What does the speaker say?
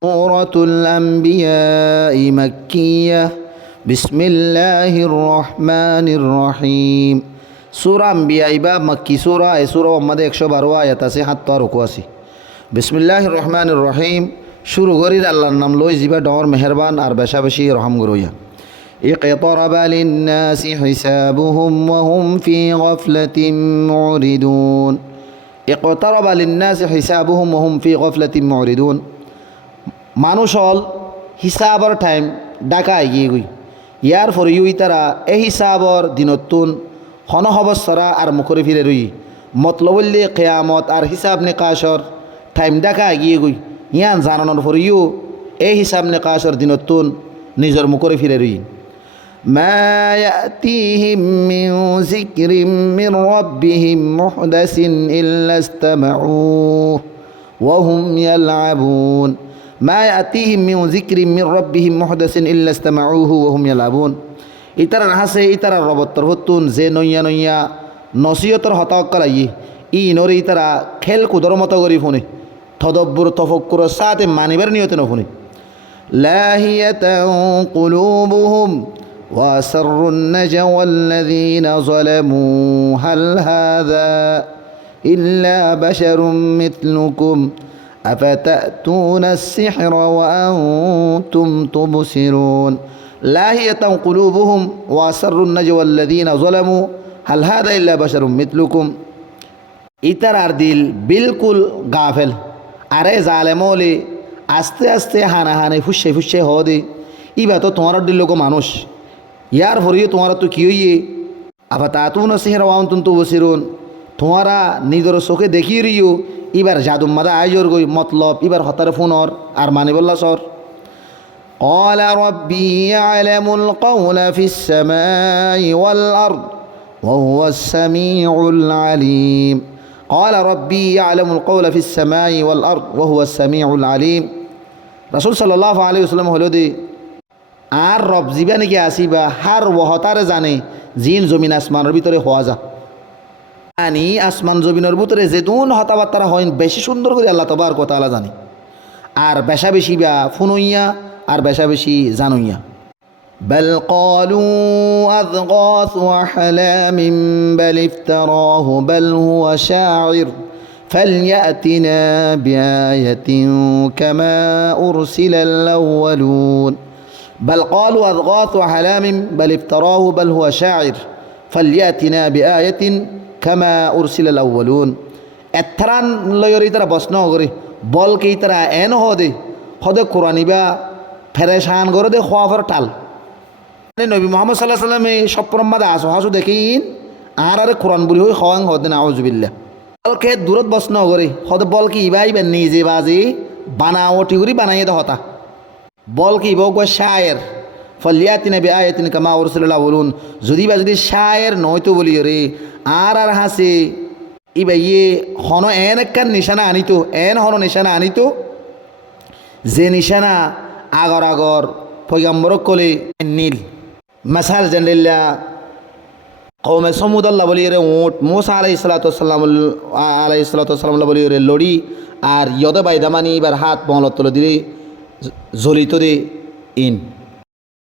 سورة الأنبياء مكية بسم الله الرحمن الرحيم سورة أنبياء باب مكي سورة سورة ومدى 112 আয়াত আছে 7 রুকু আছে বিসমিল্লাহির রহমানির রহিম শুরু করি আল্লাহর নাম লই জিবা ডর মেহেরবান আর বেশা বেশি রহম গরইয়া اقترب للناس حسابهم وهم في غفلة معرضون اقترب للناس حسابهم وهم في غفلة معرضون মানুষ হল হিসাবর টাইম ডাকা এগিয়ে গই ইয়ার ফরিও তারা এ হিসাবর দিনতুন হন হবসরা আর মুখরে ফিরে রই মতলবল্লে কিয়ামত আর হিসাব নিকাশর টাইম ডাকা এগিয়ে গই ইয়ান জানানোর ফরিও এ হিসাব নিকাশর দিনতুন নিজের মুখরে ফিরে রই ما يأتيهم من ذكر من ربهم محدث إلا استمعوه وهم يلعبون ما يأتيهم من ذكر من ربهم محدث إلا استمعوه وهم يلعبون ইতারার হাসে ইতারার রবত্তর হতুন যে নইয়া নইয়া নসিহতর হতাওয়াক্কাল আইয়ে ই নরে ইতারা খেল কুদর মতো করি ফোনে তদব্বুর তফক্কুর সাথে মানিবার নিয়তে ন ফোনে লাহিয়াতান কুলুবুহুম وأسروا النجوى الذين ظلموا هل هذا إلا بشر مثلكم أفتأتون السحر وأنتم تبصرون لاهية قلوبهم وأسروا النجوى الذين ظلموا هل هذا إلا بشر مثلكم ইতারার দিল বিলকুল গাফেল আরে জালেমলে আস্তে আস্তে হানাহানে ফুসে ফুসে হদে ইবা তো তোমার দিল গো মানুষ ইয়ার ফরিয়ে তোমারা তো কি হইয়ে আবার তা তু নসিহর ওয়াউন তো বসিরুন তোমারা নিজের চোখে দেখি রিও এবার জাদুম মাদা আয়োজর গই মতলব এবার হতারে ফোনর আর মানি বললা সর قال ربي يعلم القول في السماء والأرض وهو السميع العليم قال ربي يعلم القول في السماء والأرض وهو السميع العليم رسول صلى الله عليه وسلم হলো দে আর রব জিবা নাকি আসিবা হার ওহতারে জানে জিন জমিন আসমানের ভিতরে হওয়া যা আনি আসমান জমিনের ভিতরে যেতুন হতাবার্তারা হয় বেশি সুন্দর করে আল্লাহ তাবারক ওয়া তাআলা জানে আর বেশা বেশি বা ফুনইয়া আর বেশা বেশি জানুইয়া بل قالوا أضغاث أحلام بل افتراه بل هو شاعر فليأتنا بآية كما أرسل الأولون بل قالوا أضغاث أحلام بل افتراه بل هو شاعر فليأتنا بآية كما أرسل الأولون এত্রান লয়রি তারা বসন করে বল কি তারা এন হদে হদে কোরআনিবা ফেরেশান করে দে খোয়াফর টাল নবী মুহাম্মদ সাল্লাল্লাহু আলাইহি ওয়াসাল্লামে সপ্রমাদা আসো হাসু দেখিন আর আরে কোরআন বলি হই খাওয়াং হদে নাউজুবিল্লাহ বলকে দূরত বসন করে হদে বল কি ইবাইবেন নিজে বাজি বানাওটি করি বানাইয়ে দে হতা বল কি বউ শায়ের ফলিয়াতিনা বিআয়াতিন কামা উরসিলাল আউলুন যদি বা যদি শায়ের নয়তো বলি রে আর আর হাসে ইবাইয়ে হন এন একখান নিশানা আনিতো এন হন নিশানা আনিতো যে নিশানা আগর আগর পয়গম্বর কলে নীল মাসাল জানলিল্লা কওমে সমুদ আল্লাহ বলি রে ওট মুসা আলাইহিস সালাতু ওয়াসসালাম বলি রে লড়ি আর ইয়দে বাইদামানি এবার হাত মহলত দিলে জ্বলিত দে ইন